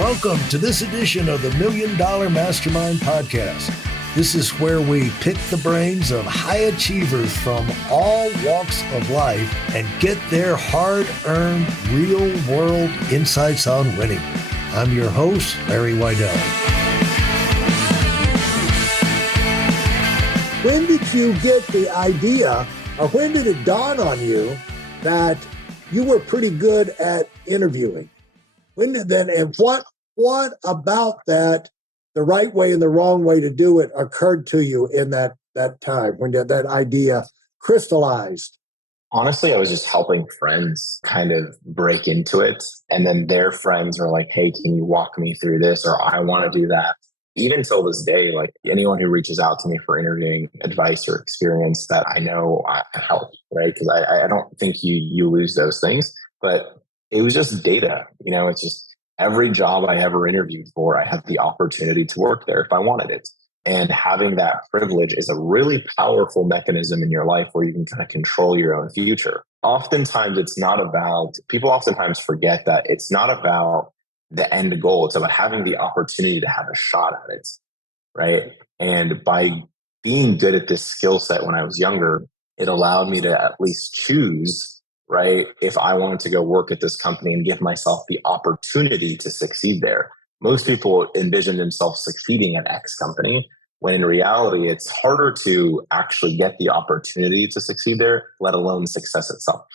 Welcome to this edition of the Million Dollar Mastermind podcast. This is where we pick the brains of high achievers from all walks of life and get their hard-earned, real-world insights on winning. I'm your host, Larry Weidel. When did you get the idea, or when did it dawn on you that you were pretty good at interviewing? When did that, and what about that, the right way and the wrong way to do it, occurred to you in that time when that idea crystallized? Honestly, I was just helping friends kind of break into it. And then their friends were like, hey, can you walk me through this? Or I want to do that. Even till this day, like anyone who reaches out to me for interviewing advice or experience that I know I help, right? Because I don't think you lose those things. But it was just data. It's just every job I ever interviewed for, I had the opportunity to work there if I wanted it. And having that privilege is a really powerful mechanism in your life where you can kind of control your own future. Oftentimes, it's not about, people oftentimes forget that it's not about the end goal. It's about having the opportunity to have a shot at it, right? And by being good at this skill set when I was younger, it allowed me to at least choose, right? If I wanted to go work at this company and give myself the opportunity to succeed there. Most people envision themselves succeeding at X company, when in reality, it's harder to actually get the opportunity to succeed there, let alone success itself.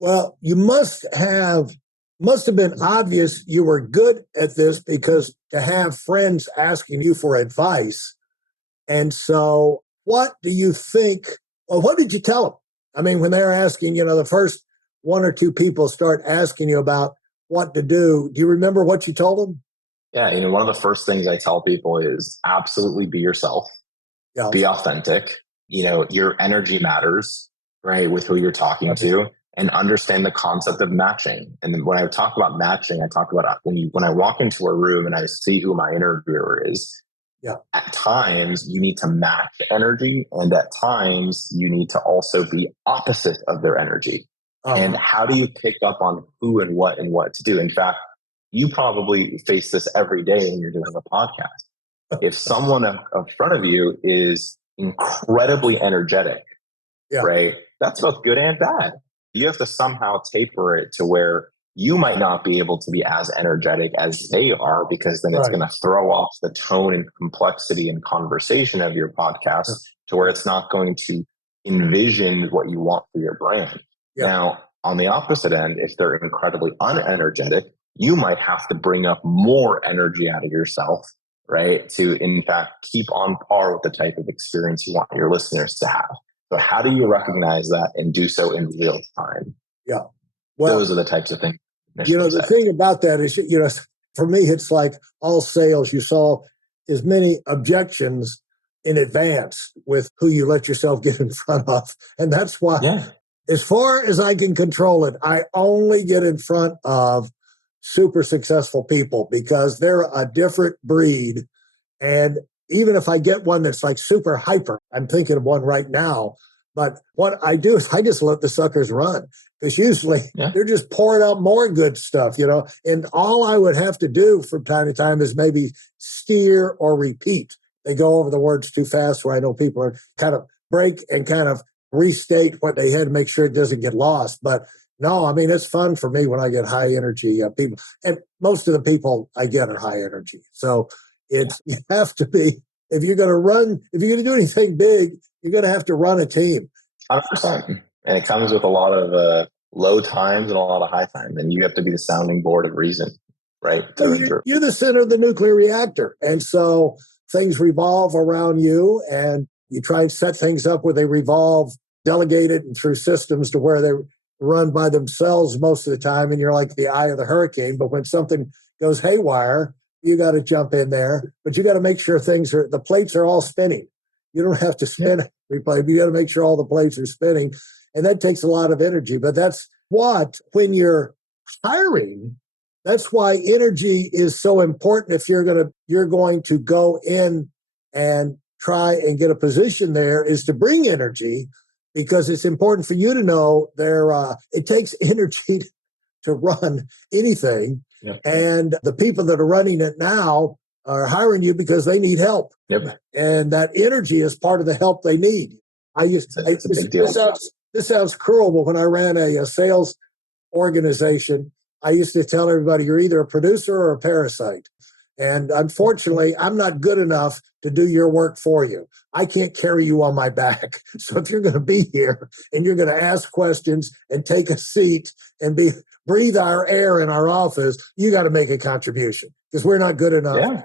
Well, you must have been obvious you were good at this, because to have friends asking you for advice. And so what do you think, or what did you tell them? I mean, when they're asking, the first one or two people start asking you about what to do you remember what you told them? Yeah, one of the first things I tell people is absolutely be yourself, be authentic. Your energy matters, right, with who you're talking to, and understand the concept of matching. And then when I talk about matching, I talk about when I walk into a room and I see who my interviewer is. Yeah. At times you need to match energy, and at times you need to also be opposite of their energy. And how do you pick up on who and what to do? In fact, you probably face this every day when you're doing a podcast. If someone in front of you is incredibly energetic, right? That's both good and bad. You have to somehow taper it to where you might not be able to be as energetic as they are, because then it's going to throw off the tone and complexity and conversation of your podcast to where it's not going to envision what you want for your brand. Now, on the opposite end, if they're incredibly unenergetic, you might have to bring up more energy out of yourself, right? To, in fact, keep on par with the type of experience you want your listeners to have. So how do you recognize that and do so in real time? Yeah. Well, those are the types of things. The thing about that is, for me, it's like all sales. You saw as many objections in advance with who you let yourself get in front of. And that's why, as far as I can control it, I only get in front of super successful people, because they're a different breed. And even if I get one that's like super hyper, I'm thinking of one right now, but what I do is I just let the suckers run, because usually they're just pouring out more good stuff, and all I would have to do from time to time is maybe steer or repeat. They go over the words too fast, where I know people are kind of break and kind of restate what they had to make sure it doesn't get lost. But no, I mean, it's fun for me when I get high energy people, and most of the people I get are high energy. So you have to be, if you're going to do anything big, you're going to have to run a team. 100%. And it comes with a lot of low times and a lot of high times. And you have to be the sounding board of reason, right? You're the center of the nuclear reactor. And so things revolve around you, and you try and set things up where they revolve, delegated and through systems to where they run by themselves most of the time. And you're like the eye of the hurricane. But when something goes haywire, you got to jump in there, but you got to make sure the plates are all spinning. You don't have to spin replay, but you got to make sure all the plates are spinning. And that takes a lot of energy. But that's when you're hiring, that's why energy is so important. If you're going to go in and try and get a position there, is to bring energy, because it's important for you to know it takes energy to run anything. Yep. And the people that are running it now are hiring you because they need help. Yep. And that energy is part of the help they need. This sounds cruel, but when I ran a sales organization, I used to tell everybody, you're either a producer or a parasite. And unfortunately, I'm not good enough to do your work for you. I can't carry you on my back. So if you're going to be here and you're going to ask questions and take a seat and breathe our air in our office, you got to make a contribution because we're not good enough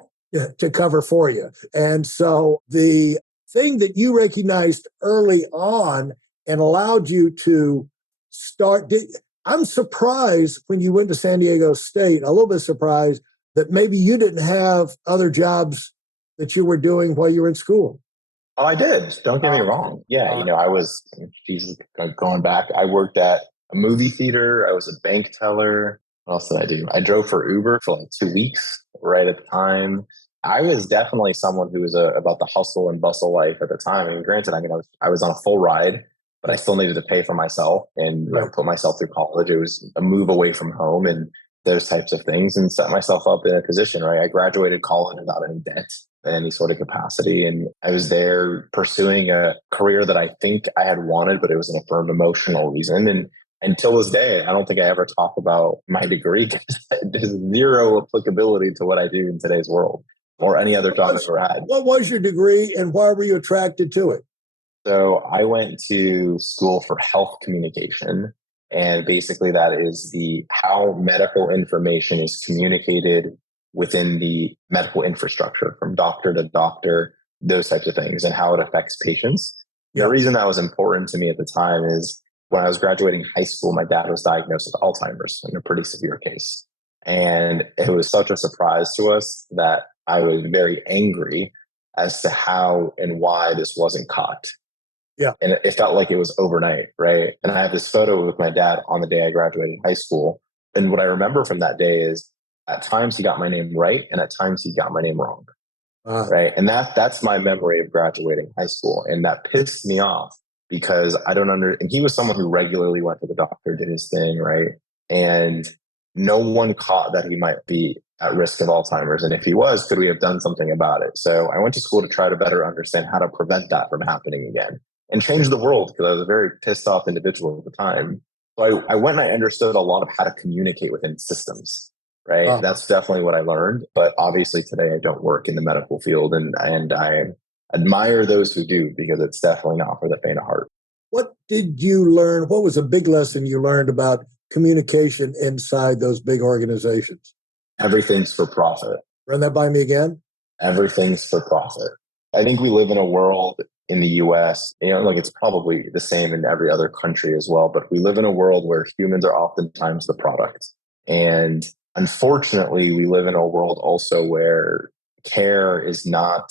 to cover for you. And so the thing that you recognized early on and allowed you to start, I'm surprised when you went to San Diego State, a little bit surprised that maybe you didn't have other jobs that you were doing while you were in school. Oh, I did. Don't get me wrong. Yeah, I was, going back, I worked at a movie theater. I was a bank teller. What else did I do? I drove for Uber for like 2 weeks right at the time. I was definitely someone who was about the hustle and bustle life at the time. I mean, granted, I was on a full ride, but I still needed to pay for myself and put myself through college. It was a move away from home and those types of things and set myself up in a position, right? I graduated college without any debt in any sort of capacity. And I was there pursuing a career that I think I had wanted, but it was an affirmed emotional reason. And until this day, I don't think I ever talk about my degree. There's zero applicability to what I do in today's world or any other job I've ever had. What was your degree and why were you attracted to it? So I went to school for health communication. And basically that is how medical information is communicated within the medical infrastructure from doctor to doctor, those types of things, and how it affects patients. The reason that was important to me at the time is when I was graduating high school, my dad was diagnosed with Alzheimer's in a pretty severe case. And it was such a surprise to us that I was very angry as to how and why this wasn't caught. Yeah. And it felt like it was overnight, right? And I have this photo with my dad on the day I graduated high school. And what I remember from that day is at times he got my name right and at times he got my name wrong. Right. And that's my memory of graduating high school. And that pissed me off because and he was someone who regularly went to the doctor, did his thing, right? And no one caught that he might be at risk of Alzheimer's. And if he was, could we have done something about it? So I went to school to try to better understand how to prevent that from happening again and change the world because I was a very pissed off individual at the time. So I went and I understood a lot of how to communicate within systems, right? That's definitely what I learned. But obviously today I don't work in the medical field and I admire those who do because it's definitely not for the faint of heart. What did you learn? What was a big lesson you learned about communication inside those big organizations? Everything's for profit. Run that by me again. Everything's for profit. I think we live in a world in the US, it's probably the same in every other country as well, but we live in a world where humans are oftentimes the product. And unfortunately, we live in a world also where care is not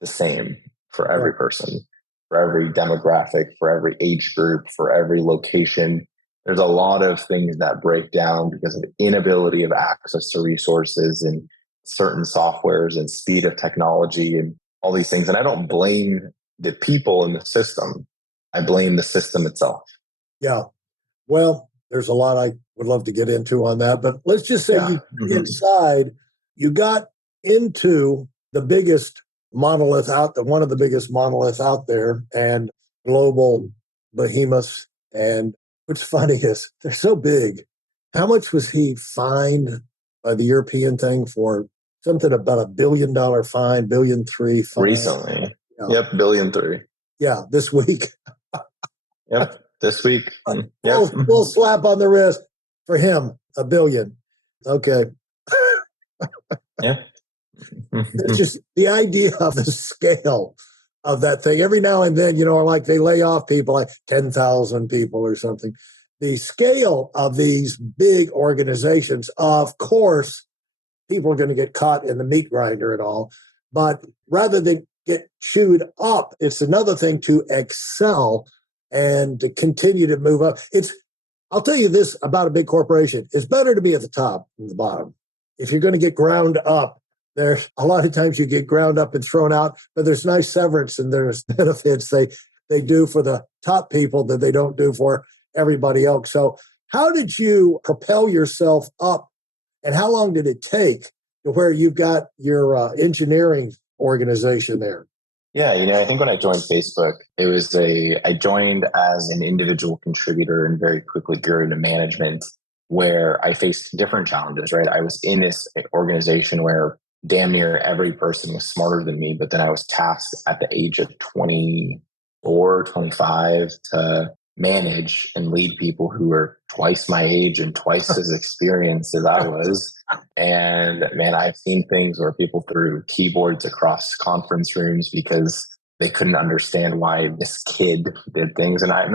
the same for every person, for every demographic, for every age group, for every location. There's a lot of things that break down because of inability of access to resources and certain softwares and speed of technology and all these things. And I don't blame the people in the system. I blame the system itself. Yeah. Well, there's a lot I would love to get into on that, but let's just say inside, you got into the biggest monolith one of the biggest monoliths out there and global behemoths. And what's funny is they're so big. How much was he fined by the European thing for something about $1 billion fine, $1.3 billion fine? Recently. Yep, $1.3 billion. Yeah, this week. Yep, this week. Yep. We'll slap on the wrist for him, $1 billion. Okay. Yeah. It's just the idea of the scale of that thing. Every now and then, like they lay off people, like 10,000 people or something. The scale of these big organizations, of course, people are going to get caught in the meat grinder and all. But rather than get chewed up, it's another thing to excel and to continue to move up. I'll tell you this about a big corporation. It's better to be at the top than the bottom. If you're going to get ground up, there's a lot of times you get ground up and thrown out, but there's nice severance and there's benefits they do for the top people that they don't do for everybody else. So how did you propel yourself up And how long did it take to where you've got your engineering organization there? Yeah, I think when I joined Facebook, I joined as an individual contributor and very quickly grew into management where I faced different challenges, right? I was in this organization where damn near every person was smarter than me, but then I was tasked at the age of 24, 25 to manage and lead people who were twice my age and twice as experienced as I was. And man, I've seen things where people threw keyboards across conference rooms because they couldn't understand why this kid did things. And I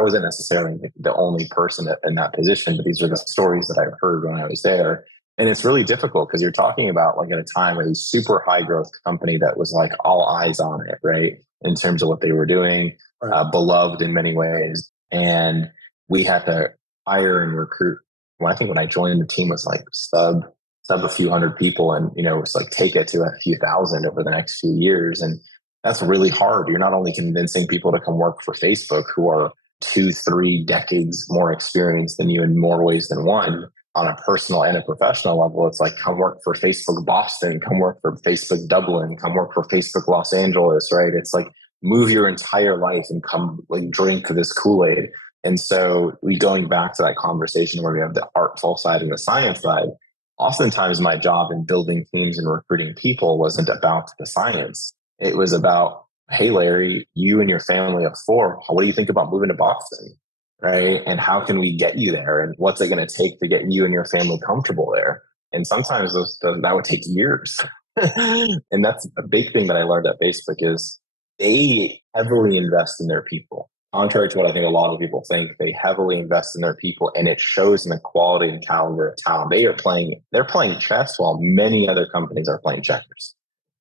wasn't necessarily the only person in that position, but these are the stories that I've heard when I was there. And it's really difficult because you're talking about like at a time with a super high growth company that was like all eyes on it, right? In terms of what they were doing, right. Beloved in many ways. And we had to hire and recruit. Well, I think when I joined, the team was like sub a few hundred people, and it's like take it to a few thousand over the next few years. And that's really hard. You're not only convincing people to come work for Facebook who are 2-3 decades more experienced than you in more ways than one on a personal and a professional level. It's like, come work for Facebook Boston, come work for Facebook Dublin, come work for Facebook Los Angeles, right? It's like move your entire life and come like drink this Kool-Aid. And so going back to that conversation where we have the artful side and the science side, oftentimes my job in building teams and recruiting people wasn't about the science. It was about, hey, Larry, you and your family of 4, what do you think about moving to Boston? Right? And how can we get you there? And what's it going to take to get you and your family comfortable there? And sometimes that would take years. And that's a big thing that I learned at Facebook is they heavily invest in their people. Contrary to what I think a lot of people think, they heavily invest in their people, and it shows in the quality and caliber of talent. They're playing chess while many other companies are playing checkers,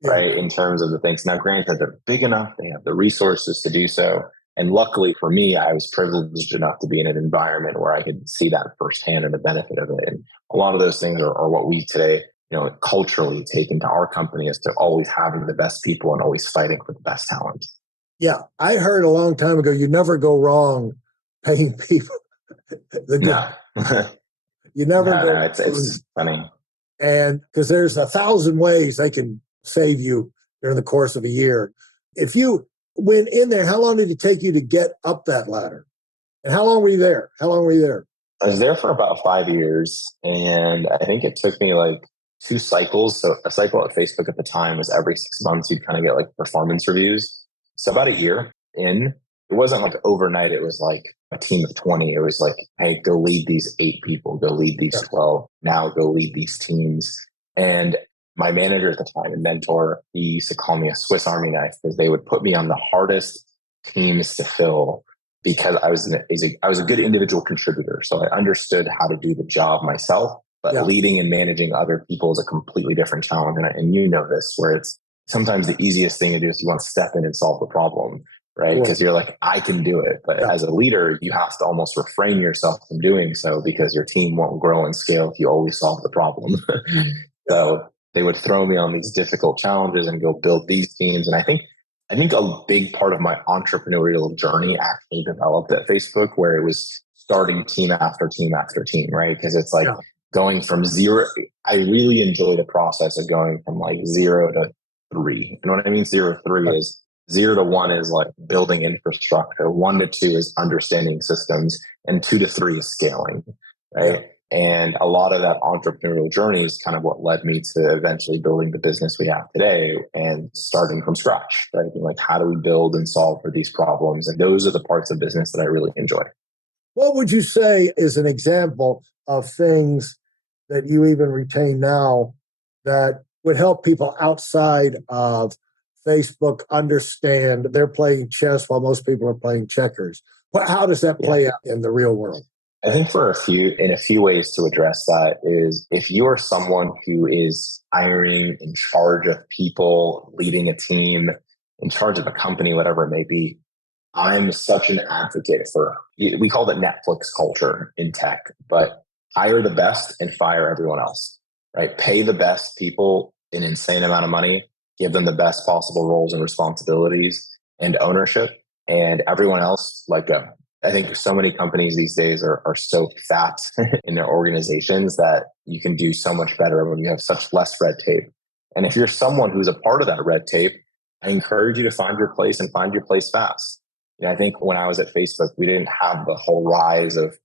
right? In terms of the things. Now, granted, they're big enough, they have the resources to do so. And luckily for me, I was privileged enough to be in an environment where I could see that firsthand and the benefit of it. And a lot of those things are what we today, culturally take into our company, is to always having the best people and always fighting for the best talent. Yeah, I heard a long time ago, you never go wrong paying people. No. You never go wrong. It's funny. And because there's 1,000 ways they can save you during the course of a year. If you went in there, how long did it take you to get up that ladder? And how long were you there? I was there for about 5 years. And I think it took me like 2 cycles. So a cycle at Facebook at the time was every 6 months, you'd kind of get like performance reviews. So about a year in, it wasn't like overnight. It was like a team of 20. It was like, hey, go lead these 8 people, go lead these 12. Now go lead these teams. And my manager at the time and mentor, he used to call me a Swiss Army knife because they would put me on the hardest teams to fill because I was a good individual contributor. So I understood how to do the job myself, but leading and managing other people is a completely different challenge. And you know this, where it's sometimes the easiest thing to do is you want to step in and solve the problem, right? Because you're like, I can do it. But as a leader, you have to almost refrain yourself from doing so because your team won't grow and scale if you always solve the problem. So they would throw me on these difficult challenges and go build these teams. And I think a big part of my entrepreneurial journey actually developed at Facebook, where it was starting team after team after team, right? Because it's like going from zero. I really enjoy the process of going from like 0 to 3. And what I mean 0 to 3 is 0 to 1 is like building infrastructure. 1 to 2 is understanding systems, and 2 to 3 is scaling, right? And a lot of that entrepreneurial journey is kind of what led me to eventually building the business we have today and starting from scratch, right? Like, how do we build and solve for these problems? And those are the parts of business that I really enjoy. What would you say is an example of things that you even retain now that would help people outside of Facebook understand they're playing chess while most people are playing checkers? How does that play out in the real world? I think in a few ways to address that is, if you are someone who is hiring, in charge of people, leading a team, in charge of a company, whatever it may be, I'm such an advocate for, we call it Netflix culture in tech, but hire the best and fire everyone else, right? Pay the best people an insane amount of money, give them the best possible roles and responsibilities and ownership, and everyone else let go. I think so many companies these days are so fat in their organizations that you can do so much better when you have such less red tape. And if you're someone who's a part of that red tape, I encourage you to find your place and find your place fast. I think when I was at Facebook, we didn't have the whole rise of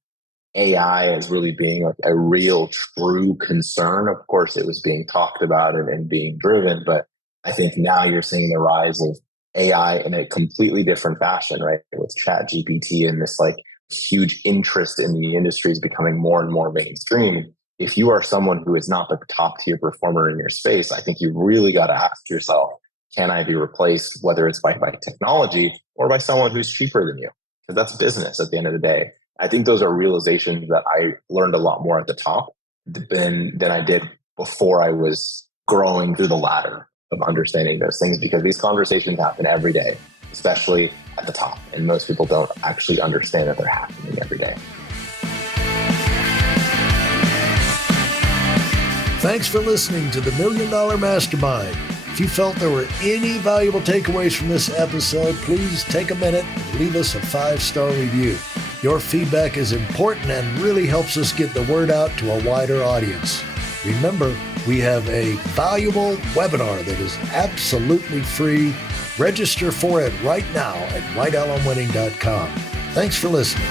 AI as really being like a real true concern. Of course, it was being talked about and being driven, but I think now you're seeing the rise of AI in a completely different fashion, right? With Chat GPT and this like huge interest in the industry is becoming more and more mainstream. If you are someone who is not the top tier performer in your space, I think you really got to ask yourself, can I be replaced, whether it's by technology or by someone who's cheaper than you? Because that's business at the end of the day. I think those are realizations that I learned a lot more at the top than I did before I was growing through the ladder of understanding those things, because these conversations happen every day, especially at the top. And most people don't actually understand that they're happening every day. Thanks for listening to the Million Dollar Mastermind. If you felt there were any valuable takeaways from this episode, please take a minute and leave us a 5-star review. Your feedback is important and really helps us get the word out to a wider audience. Remember, we have a valuable webinar that is absolutely free. Register for it right now at weidelonwinning.com. Thanks for listening.